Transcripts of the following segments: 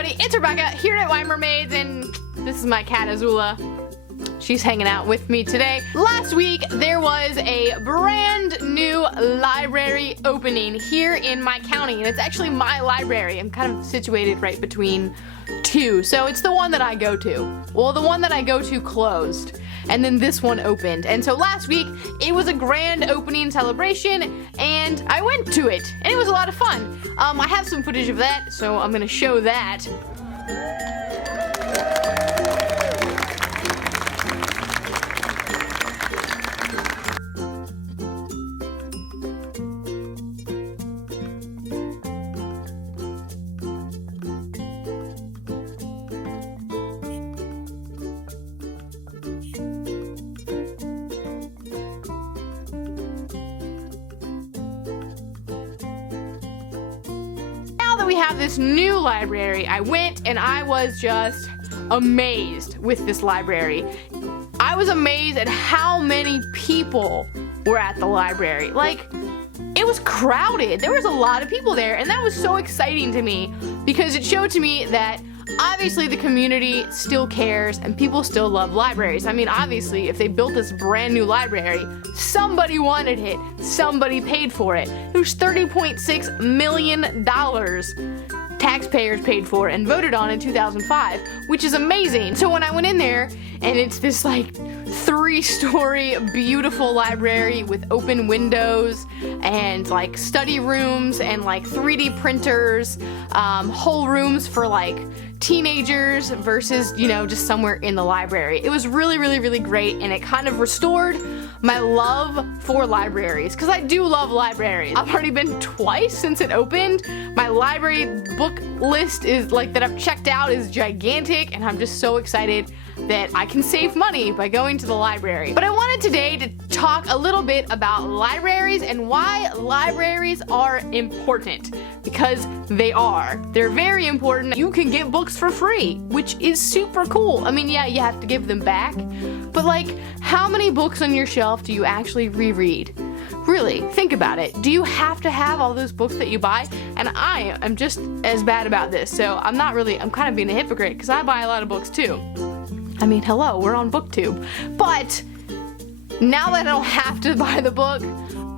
everybody, it's Rebecca here at White Mermaids, and this is my cat Azula. She's hanging out with me today. Last week there was a brand new library opening here in my county, and it's actually my library. I'm kind of situated right between two, so it's the one that I go to. Well, the one that I go to closed, and then this one opened. And so last week it was a grand opening celebration, and I went to it, and it was a lot of fun. I have some footage of that, so I'm gonna show that. We have this new library. I went and I was just amazed with this library. I was amazed at how many people were at the library. Like, it was crowded. There was a lot of people there, and that was so exciting to me because it showed to me that obviously the community still cares and people still love libraries. I mean, obviously, if they built this brand new library, somebody wanted it, somebody paid for it. It was $30.6 million taxpayers paid for and voted on in 2005, which is amazing. So when I went in there, and it's this like 3-story beautiful library with open windows and like study rooms and like 3D printers, whole rooms for like teenagers versus, you know, just somewhere in the library. It was really, really, really great, and it kind of restored my love for libraries, because I do love libraries. I've already been twice since it opened. My library book list is like that I've checked out is gigantic, and I'm just so excited that I can save money by going to the library. But I wanted today to talk a little bit about libraries and why libraries are important, because they are. They're very important. You can get books for free, which is super cool. I mean, yeah, you have to give them back, but like, how many books on your shelf do you actually reread? Really, think about it. Do you have to have all those books that you buy? And I am just as bad about this, so I'm kind of being a hypocrite because I buy a lot of books too. I mean, hello, we're on BookTube. But now that I don't have to buy the book,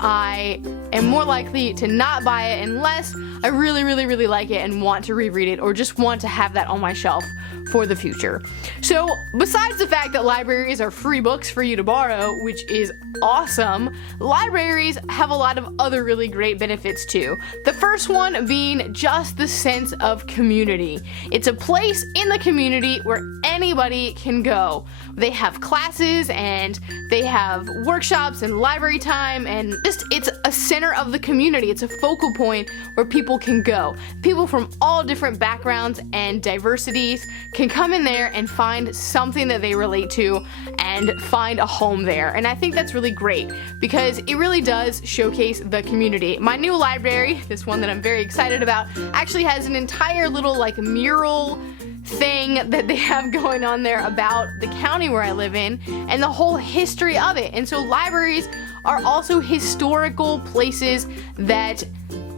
I am more likely to not buy it unless I really, really, really like it and want to reread it, or just want to have that on my shelf for the future. So besides the fact that libraries are free books for you to borrow, which is awesome, libraries have a lot of other really great benefits too. The first one being just the sense of community. It's a place in the community where anybody can go. They have classes and they have workshops and library time, and just it's a center of the community. It's a focal point where people can go. People from all different backgrounds and diversities can come in there and find something that they relate to and find a home there. And I think that's really great because it really does showcase the community. My new library, this one that I'm very excited about, actually has an entire little like mural thing that they have going on there about the county where I live in and the whole history of it. And so libraries are also historical places that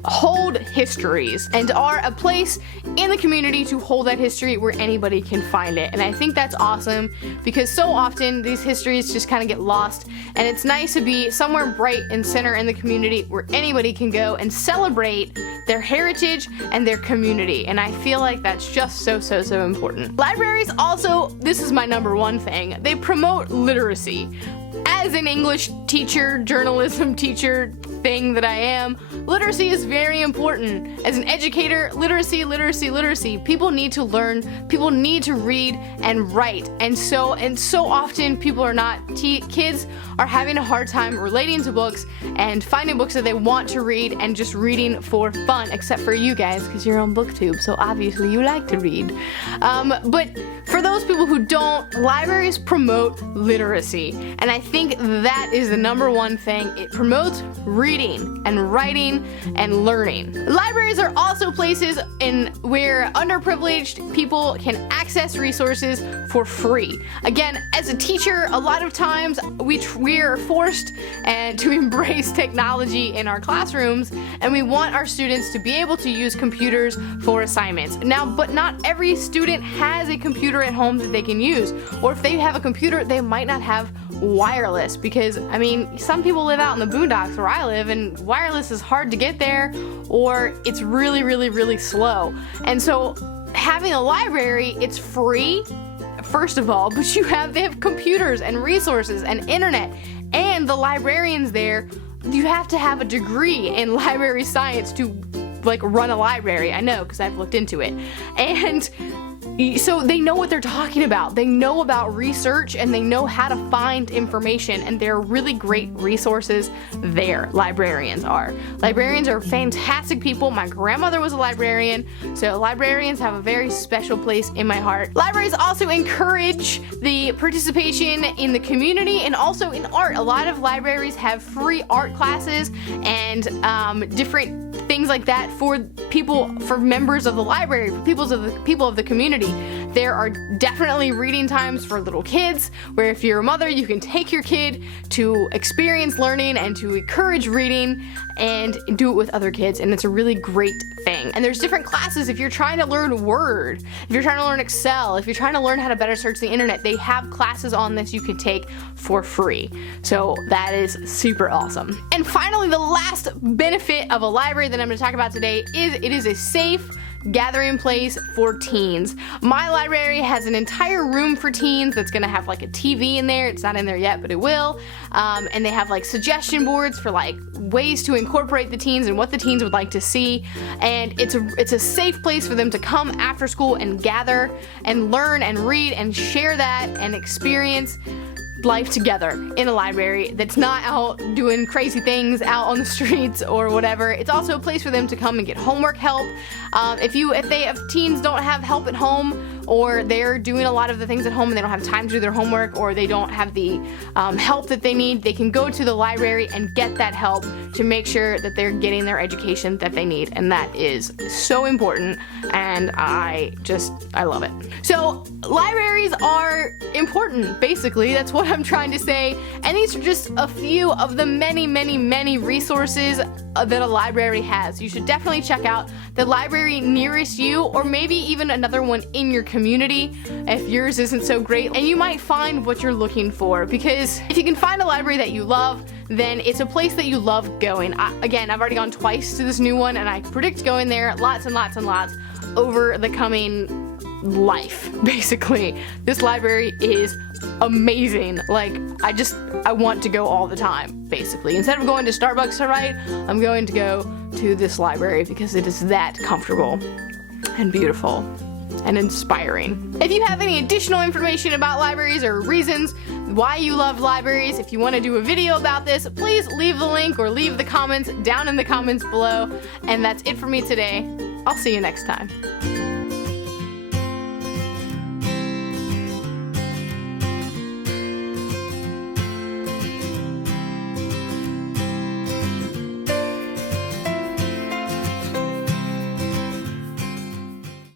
hold histories and are a place in the community to hold that history where anybody can find it. And I think that's awesome because so often these histories just kind of get lost, and it's nice to be somewhere bright and center in the community where anybody can go and celebrate their heritage and their community. And I feel like that's just so important. Libraries also, this is my number one thing, they promote literacy. As an English teacher, journalism teacher thing that I am, literacy is very important. As an educator, literacy. People need to learn, people need to read and write. And so often people are not, kids are having a hard time relating to books and finding books that they want to read and just reading for fun, except for you guys because you're on BookTube, so obviously you like to read. But for those people who don't, libraries promote literacy. And I think that is the #1 thing. It promotes reading and writing and learning. Libraries are also places where underprivileged people can access resources for free. Again, as a teacher, a lot of times we are forced to embrace technology in our classrooms, and we want our students to be able to use computers for assignments. Now, but not every student has a computer at home that they can use, or if they have a computer, they might not have wireless, because I mean, some people live out in the boondocks where I live, and wireless is hard to get there, or it's really slow. And so having a library, it's free, first of all, but they have computers and resources and internet, and the librarians there, you have to have a degree in library science to like run a library. I know, because I've looked into it. And so they know what they're talking about. They know about research, and they know how to find information, and they're really great resources there. Librarians are. Librarians are fantastic people. My grandmother was a librarian, so librarians have a very special place in my heart. Libraries also encourage the participation in the community and also in art. A lot of libraries have free art classes and different things like that for members of the library, for people of the community. There are definitely reading times for little kids, where if you're a mother, you can take your kid to experience learning and to encourage reading and do it with other kids, and it's a really great thing. And there's different classes if you're trying to learn Word, if you're trying to learn Excel, if you're trying to learn how to better search the internet, they have classes on this you can take for free. So that is super awesome. And finally, the last benefit of a library that I'm going to talk about today is it is a safe gathering place for teens. My library has an entire room for teens that's gonna have like a TV in there. It's not in there yet, but it will. And they have like suggestion boards for like ways to incorporate the teens and what the teens would like to see. And it's a safe place for them to come after school and gather and learn and read and share that and experience life together in a library that's not out doing crazy things out on the streets or whatever. It's also a place for them to come and get homework help. If teens don't have help at home, or they're doing a lot of the things at home and they don't have time to do their homework, or they don't have the help that they need, they can go to the library and get that help to make sure that they're getting their education that they need. And that is so important, and I love it. So libraries are important, basically. That's what I'm trying to say. And these are just a few of the many resources that a library has. You should definitely check out the library nearest you, or maybe even another one in your community if yours isn't so great, and you might find what you're looking for, because if you can find a library that you love, then it's a place that you love going. Again, I've already gone twice to this new one, and I predict going there lots and lots over the coming life, basically. This library is amazing. Like, I want to go all the time, basically. Instead of going to Starbucks to write, I'm going to go to this library because it is that comfortable and beautiful and inspiring. If you have any additional information about libraries or reasons why you love libraries, if you want to do a video about this, please leave the link or leave the comments down in the comments below. And that's it for me today. I'll see you next time.